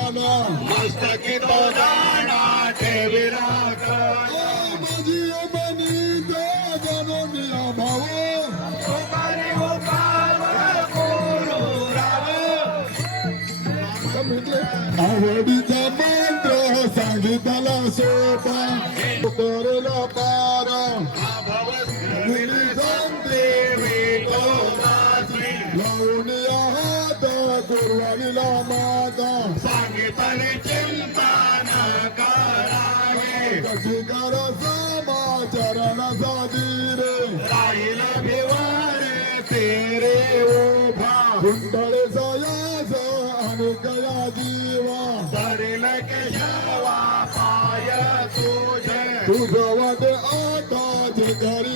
मस्तकी तो दाना ठेविला माझी मनी जाणून या भाऊ तुकारी उपाव गुरु राव आवडीचा मंत्र सांगितला सोपा करेला पार लावून हात कुरवानीला माता सांगितले चिंता न करावे कशी कर समाचरणाचा धीरे राहील भिवारे तेरे उभा कुंडळे सयास आणि कया जीवा धरील केशवा पाय तुझे तुझं वाटे आता जे घरी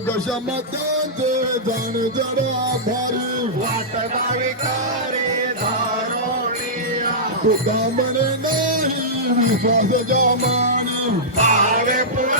योग क्षमतांचे जाण जड आभारी वाट गावी करे धारोणिया तुका म्हणे नाही विश्वास जमानी भावे पुराणी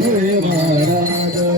देवा राजा